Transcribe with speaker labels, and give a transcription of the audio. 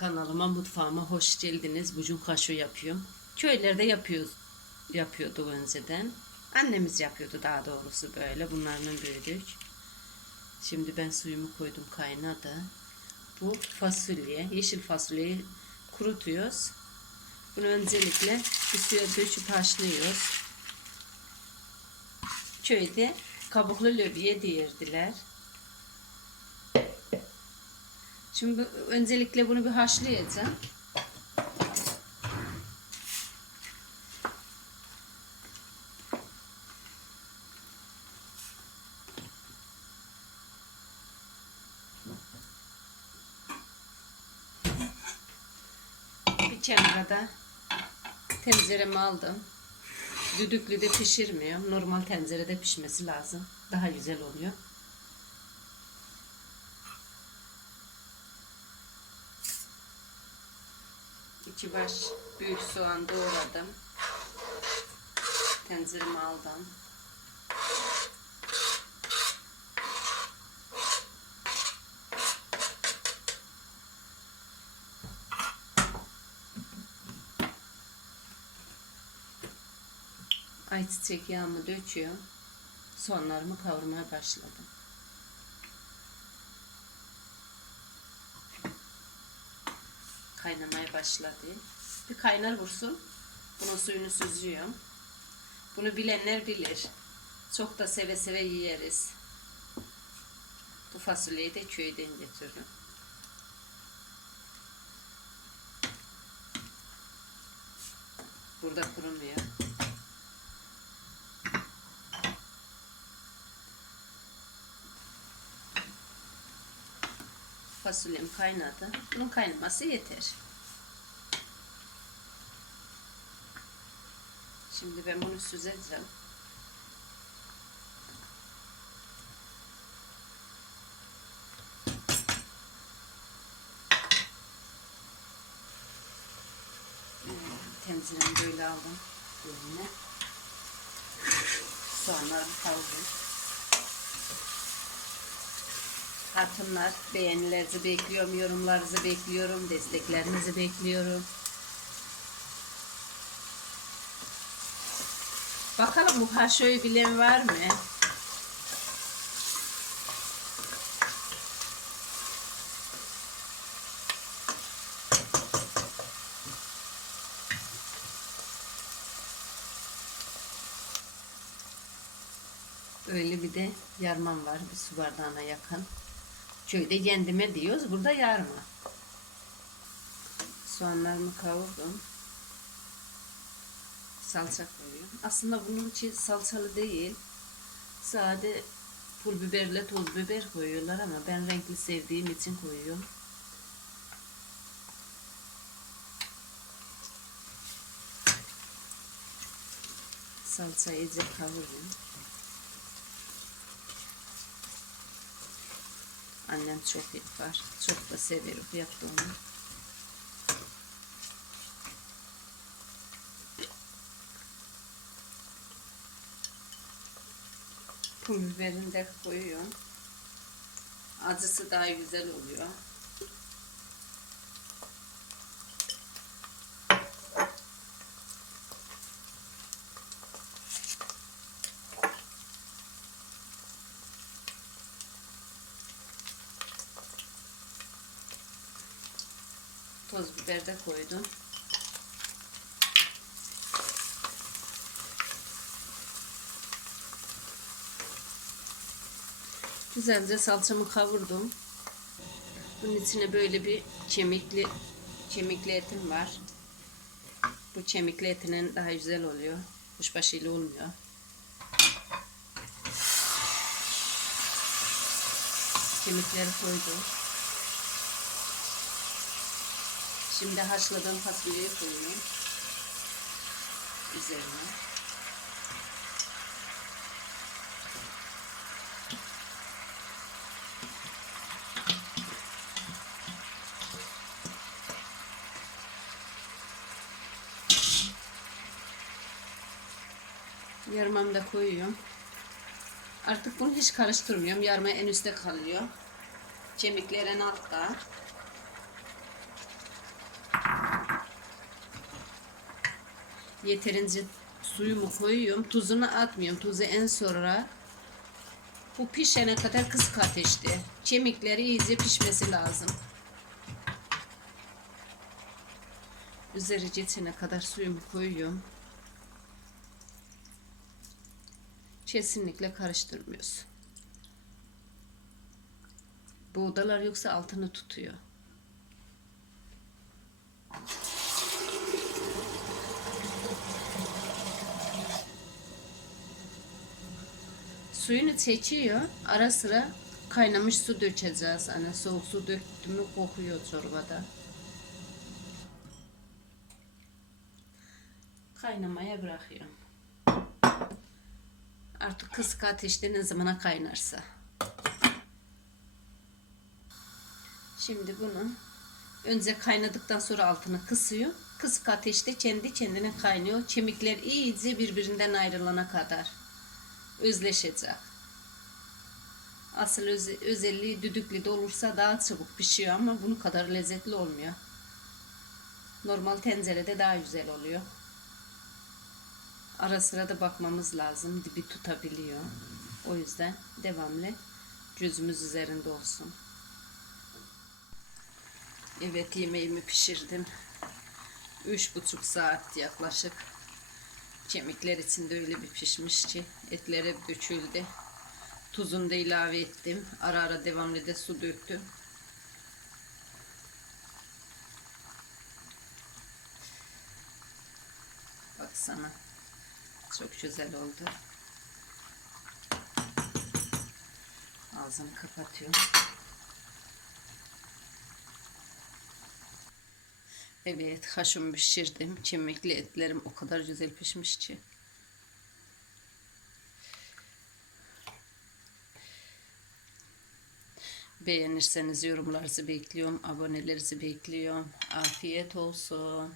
Speaker 1: Kanalıma, mutfağıma hoş geldiniz. Bugün kaşu yapıyorum. Köylerde yapıyoruz. Yapıyorduk önceden. Annemiz yapıyordu daha doğrusu böyle. Bunlarla büyüdük. Şimdi ben suyumu koydum kaynadı. Bu fasulye, yeşil fasulyeyi kurutuyoruz. Bunu öncelikle bir suya döküp haşlıyoruz. Köyde kabuklu löbiye diyirdiler. Şimdi öncelikle bunu bir haşlayacağım. Bir kenara da tenceremi aldım. Düdüklü de pişirmiyorum. Normal tencerede pişmesi lazım. Daha güzel oluyor. İki baş büyük soğan doğradım. Tenceremi aldım. Ayçiçek yağımı döküyorum. Soğanlarımı kavurmaya başladım. Kaynamaya başladı. Bir kaynar vursun. Bunun suyunu süzüyorum. Bunu bilenler bilir. Çok da seve seve yiyeriz. Bu fasulyeyi de köyden getirdim. Burada kurumuyor. Fasulyem kaynadı. Bunun kaynaması yeter. Şimdi ben bunu süzeceğim. Tenceremi böyle aldım. Yerine. Soğanlarımı kavurdum. Hatunlar beğenilerinizi bekliyorum, yorumlarınızı bekliyorum, desteklerinizi bekliyorum. Bakalım bu haşoyu bilen var mı? Öyle bir de yarmam var bir su bardağına yakın. Köyde kendime diyoruz. Burada yarma. Soğanlarımı kavurdum. Salça koyuyorum. Aslında bunun için salçalı değil. Sade pul biberle toz biber koyuyorlar ama ben renkli sevdiğim için koyuyorum. Salçayı iyice kavuruyorum. Annem çok yapar. Çok da severim yaptığını. Pul biberini de koyuyorum. Acısı daha güzel oluyor. Toz biber de koydum. Güzelce salçamı kavurdum. Bunun içine böyle bir kemikli kemikli etim var. Bu kemikli etinin daha güzel oluyor. Kuşbaşı ile olmuyor. Kemikleri koydum. Şimdi haşladığım fasulyeyi koyuyorum. Üzerine. Yarmamı da koyuyorum. Artık bunu hiç karıştırmıyorum. Yarma en üstte kalıyor. Kemikler en altta. Yeterince suyumu koyuyorum. Tuzunu atmıyorum. Tuzu en sonra. Bu pişene kadar kısık ateşte. Kemikleri iyice pişmesi lazım. Üzeri geçene kadar suyumu koyuyorum. Kesinlikle karıştırmıyorsun. Bu odalar yoksa altını tutuyor. Suyunu çekiyor. Ara sıra kaynamış su dökeceğiz. Hani soğuk su döktü mü kokuyor çorbada. Kaynamaya bırakıyorum. Artık kısık ateşte ne zamana kaynarsa. Şimdi bunu önce kaynadıktan sonra altını kısıyor. Kısık ateşte kendi kendine kaynıyor. Kemikler iyice birbirinden ayrılana kadar özleşecek. Asıl öz- özelliği düdüklü de olursa daha çabuk pişiyor ama bunun kadar lezzetli olmuyor. Normal tencerede daha güzel oluyor. Ara sıra da bakmamız lazım. Dibi tutabiliyor. O yüzden devamlı gözümüz üzerinde olsun. Evet yemeğimi pişirdim. Üç buçuk saat yaklaşık. Kemikler içinde öyle bir pişmiş ki etlere döküldü. Tuzunu da ilave ettim. Ara ara devamlı da su döktüm. Baksana. Çok güzel oldu. Ağzını kapatıyorum. Evet, haşım pişirdim. Kemikli etlerim o kadar güzel pişmiş ki. Beğenirseniz yorumlarınızı bekliyorum. Abonelerinizi bekliyorum. Afiyet olsun.